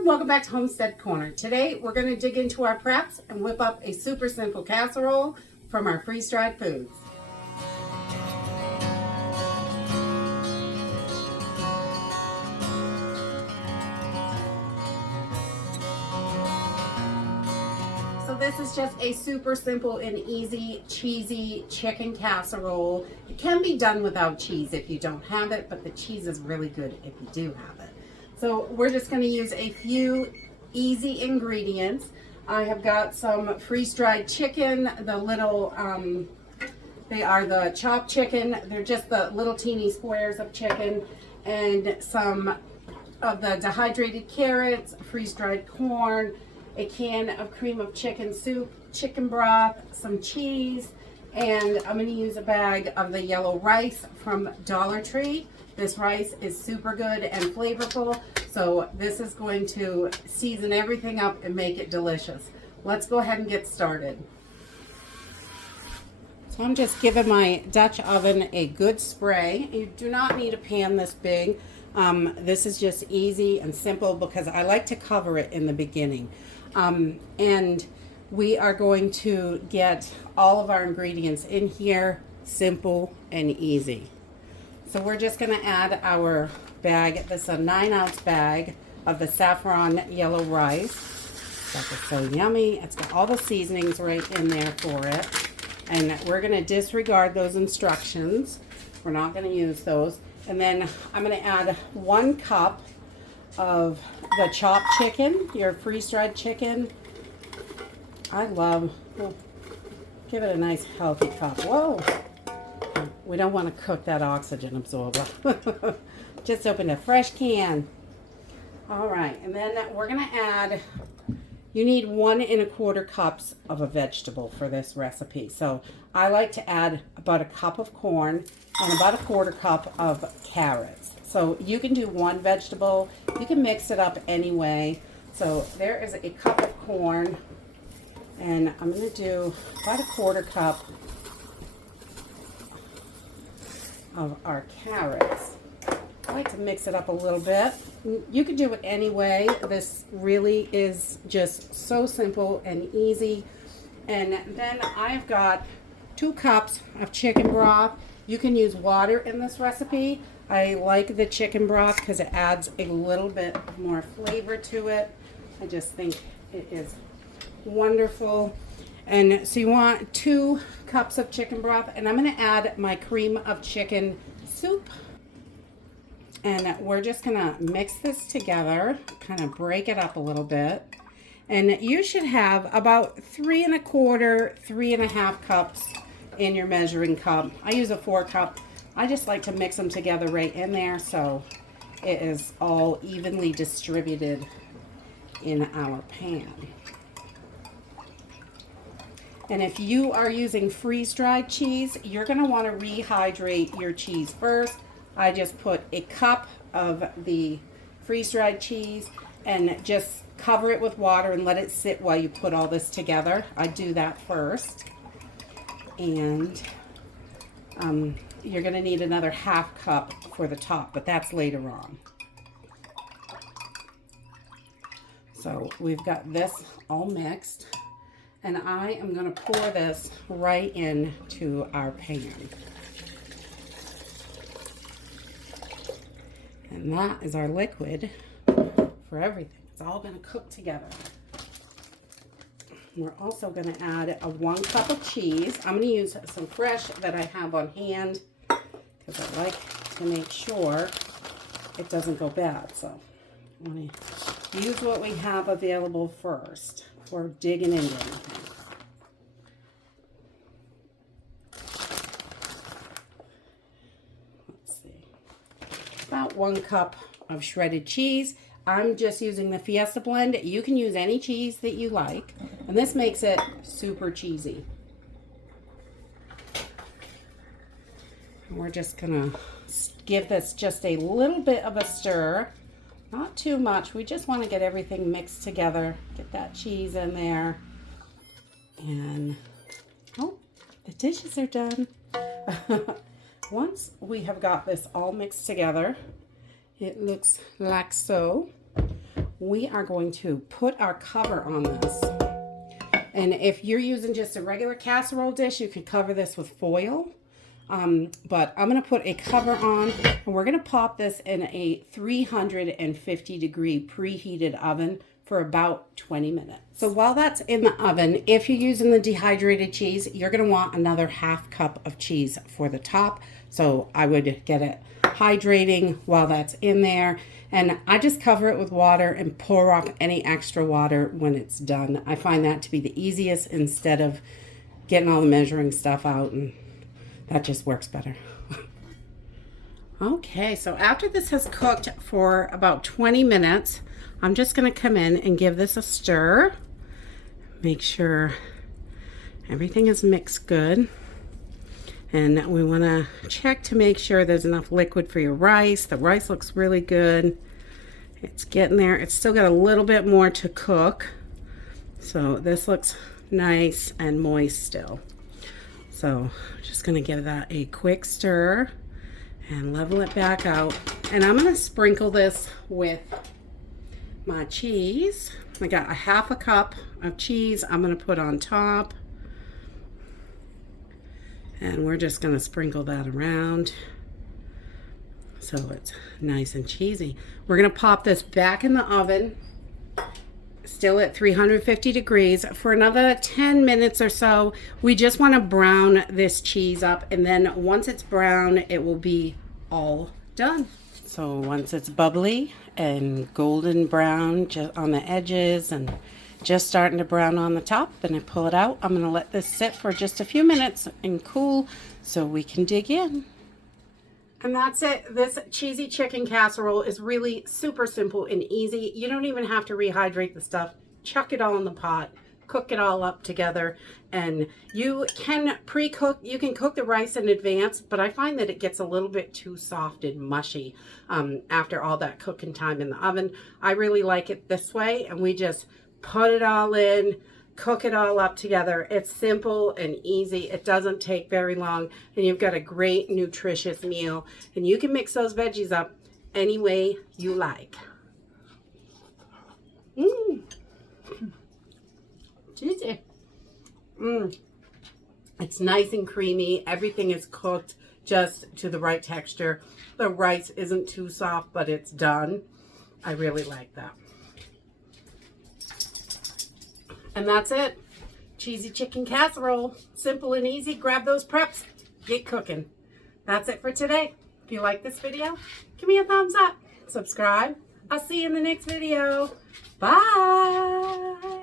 everyone, welcome back to Homestead Corner. Today we're going to dig into our preps and whip up a super simple casserole from our freeze-dried foods. So this is just a super simple and easy cheesy chicken casserole. It can be done without cheese if you don't have it, but the cheese is really good if you do have it. So we're just going to use a few easy ingredients. I have got some freeze-dried chicken, the little, they are the chopped chicken. They're just the little teeny squares of chicken, and some of the dehydrated carrots, freeze-dried corn, a can of cream of chicken soup, chicken broth, some cheese, and I'm going to use a bag of the yellow rice from Dollar Tree. This rice is super good and flavorful, so this is going to season everything up and make it delicious. Let's go ahead and get started. So I'm just giving my Dutch oven a good spray. You do not need a pan this big. This is just easy and simple because I like to cover it in the beginning. And we are going to get all of our ingredients in here, simple and easy. So we're just going to add our bag. This is a 9-ounce bag of the saffron yellow rice. That is so yummy. It's got all the seasonings right in there for it. And we're going to disregard those instructions. We're not going to use those. And then I'm going to add 1 cup of the chopped chicken, your freeze-dried chicken. I love, well, give it a nice healthy cup. Whoa. We don't want to cook that oxygen absorber. Just open a fresh can. All right, and then we're going to add, you need 1 1/4 cups of a vegetable for this recipe. So I like to add about 1 cup of corn and about 1/4 cup of carrots. So you can do 1 vegetable. You can mix it up anyway. So there is a cup of corn, and I'm going to do about 1/4 cup of our carrots. I like to mix it up a little bit. You can do it anyway. This really is just so simple and easy. And then I've got 2 cups of chicken broth. You can use water in this recipe. I like the chicken broth because it adds a little bit more flavor to it. I just think it is wonderful. And so you want 2 cups of chicken broth, and I'm going to add my cream of chicken soup. And we're just going to mix this together, kind of break it up a little bit. And you should have about 3 1/4, 3 1/2 cups in your measuring cup. I use a 4 cup. I just like to mix them together right in there so it is all evenly distributed in our pan. And if you are using freeze-dried cheese, you're going to want to rehydrate your cheese first. I just put a cup of the freeze-dried cheese and just cover it with water and let it sit while you put all this together. I do that first. And you're going to need another 1/2 cup for the top, but that's later on. So we've got this all mixed. And I am going to pour this right into our pan. And that is our liquid for everything. It's all going to cook together. We're also going to add 1 cup of cheese. I'm going to use some fresh that I have on hand because I like to make sure it doesn't go bad. So I'm going to use what we have available first. We're digging into anything. Let's see. About 1 cup of shredded cheese. I'm just using the Fiesta blend. You can use any cheese that you like. And this makes it super cheesy. And we're just going to give this just a little bit of a stir. Not too much. We just want to get everything mixed together. Get that cheese in there. And, oh, the dishes are done. Once we have got this all mixed together, it looks like so. we are going to put our cover on this. And if you're using just a regular casserole dish, you could cover this with foil. But I'm going to put a cover on, and we're going to pop this in a 350 degree preheated oven for about 20 minutes. So while that's in the oven, if you're using the dehydrated cheese, you're going to want another half cup of cheese for the top. So I would get it hydrating while that's in there. And I just cover it with water and pour off any extra water when it's done. I find that to be the easiest instead of getting all the measuring stuff out, and that just works better. Okay, so after this has cooked for about 20 minutes, I'm just going to come in and give this a stir. Make sure everything is mixed good. And we want to check to make sure there's enough liquid for your rice. The rice looks really good. It's getting there. It's still got a little bit more to cook. So this looks nice and moist still. So I'm just going to give that a quick stir and level it back out. And I'm going to sprinkle this with my cheese. I got a half a cup of cheese I'm going to put on top. And we're just going to sprinkle that around so it's nice and cheesy. We're going to pop this back in the oven, still at 350 degrees, for another 10 minutes or so. We just want to brown this cheese up, and then once it's brown, it will be all done. So once it's bubbly and golden brown just on the edges and just starting to brown on the top, then I pull it out. I'm going to let this sit for just a few minutes and cool so we can dig in. And that's it. This cheesy chicken casserole is really super simple and easy. You don't even have to rehydrate the stuff. Chuck it all in the pot, cook it all up together, and you can pre-cook. You can cook the rice in advance, but I find that it gets a little bit too soft and mushy after all that cooking time in the oven. I really like it this way, and we just put it all in, cook it all up together. It's simple and easy. It doesn't take very long, and you've got a great nutritious meal, and you can mix those veggies up any way you like. Cheesy. It's nice and creamy. Everything is cooked just to the right texture. The rice isn't too soft, but it's done. I really like that. And that's it. Cheesy chicken casserole. Simple and easy. Grab those preps. Get cooking. That's it for today. If you like this video, give me a thumbs up. Subscribe. I'll see you in the next video. Bye.